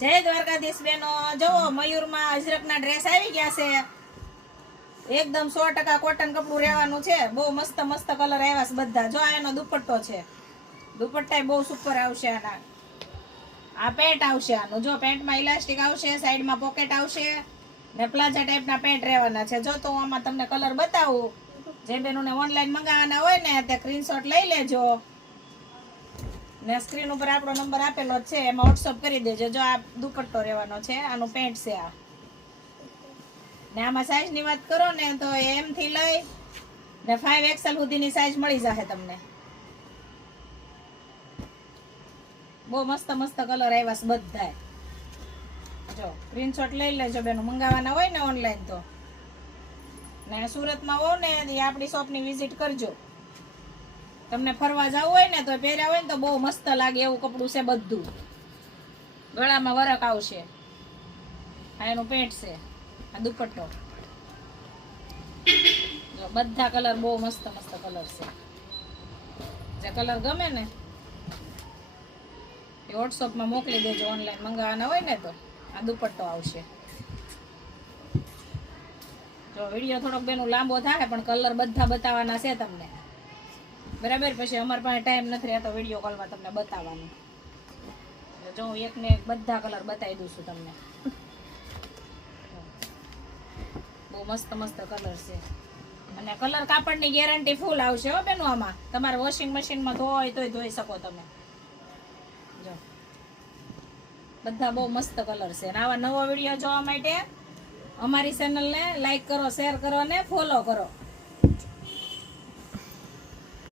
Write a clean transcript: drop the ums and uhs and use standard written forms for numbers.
જય દ્વારકાધીશ બેનો, જો મયુરમાં અજરકના ડ્રેસ આવી ગયા છે. એકદમ 100% કોટન કપડું રહેવાનું છે. બહુ મસ્ત મસ્ત કલર આવ્યા છે બધા. જો આનો દુપટ્ટો છે, દુપટ્ટા બહુ સુપર આવશે. આના આ પેન્ટ આવશે. આનું જો પેન્ટમાં ઇલાસ્ટિક આવશે, સાઈડમાં પોકેટ આવશે ને પ્લાઝા ટાઈપના પેન્ટ રહેવાના છે. જો તો હું આમાં તમને કલર બતાવું. જે બેનોને ઓનલાઈન મંગાવવાના હોય ને તે સ્ક્રીનશોટ લઈ લેજો ને સ્ક્રીન ઉપર આપણો નંબર આપેલો છે, એમાં વોટ્સઅપ કરી દેજો. જો આ દુપટ્ટો રહેવાનો છે, આનું પેન્ટ છે આ. ને આમાં સાઈઝ ની વાત કરો ને તો M થી લઈ ને 5XL સુધીની સાઈઝ મળી જશે તમને. બહુ મસ્ત મસ્ત કલર આવ્યા છે બધા. જો સ્ક્રીનશોટ લઈ લેજો બેનો, મંગાવવાના હોય ને ઓનલાઈન તો. ને સુરતમાં હો ને આપણી શોપની વિઝિટ કરજો. તમને ફરવા જવું હોય ને તો પહેર્યા હોય ને તો બહુ મસ્ત લાગે એવું કપડું છે બધું. ગળામાં વરક આવશે. આ એનું પેન્ટ છે, આ દુપટ્ટો. જો બધા કલર બહુ મસ્ત મસ્ત કલર છે. જે કલર ગમે ને એ વોટ્સઅપમાં મોકલી દેજો. ઓનલાઈન મંગાવવાના હોય ને તો આ દુપટ્ટો આવશે. જો વિડીયો થોડોક બેનું લાંબો થાય પણ કલર બધા બતાવવાના છે તમને, બરાબર. પછી અમારી પાસે ટાઈમ નથી રહેતો વિડીયો કોલમાં તમને બતાવવાનું. જો હું એકને એક બધા કલર બતાવી દઉં છું તમને. બહુ મસ્ત મસ્ત કલર છે અને કલર કાપડની ગેરંટી ફૂલ આવશે હો બેનું. આમાં તમારે વોશિંગ મશીનમાં ધોય તોય ધોઈ શકો તમે. જો બધા બહુ મસ્ત કલર છે. અને આવા નવો વિડીયો જોવા માટે અમારી ચેનલને લાઈક કરો, શેર કરો અને ફોલો કરો.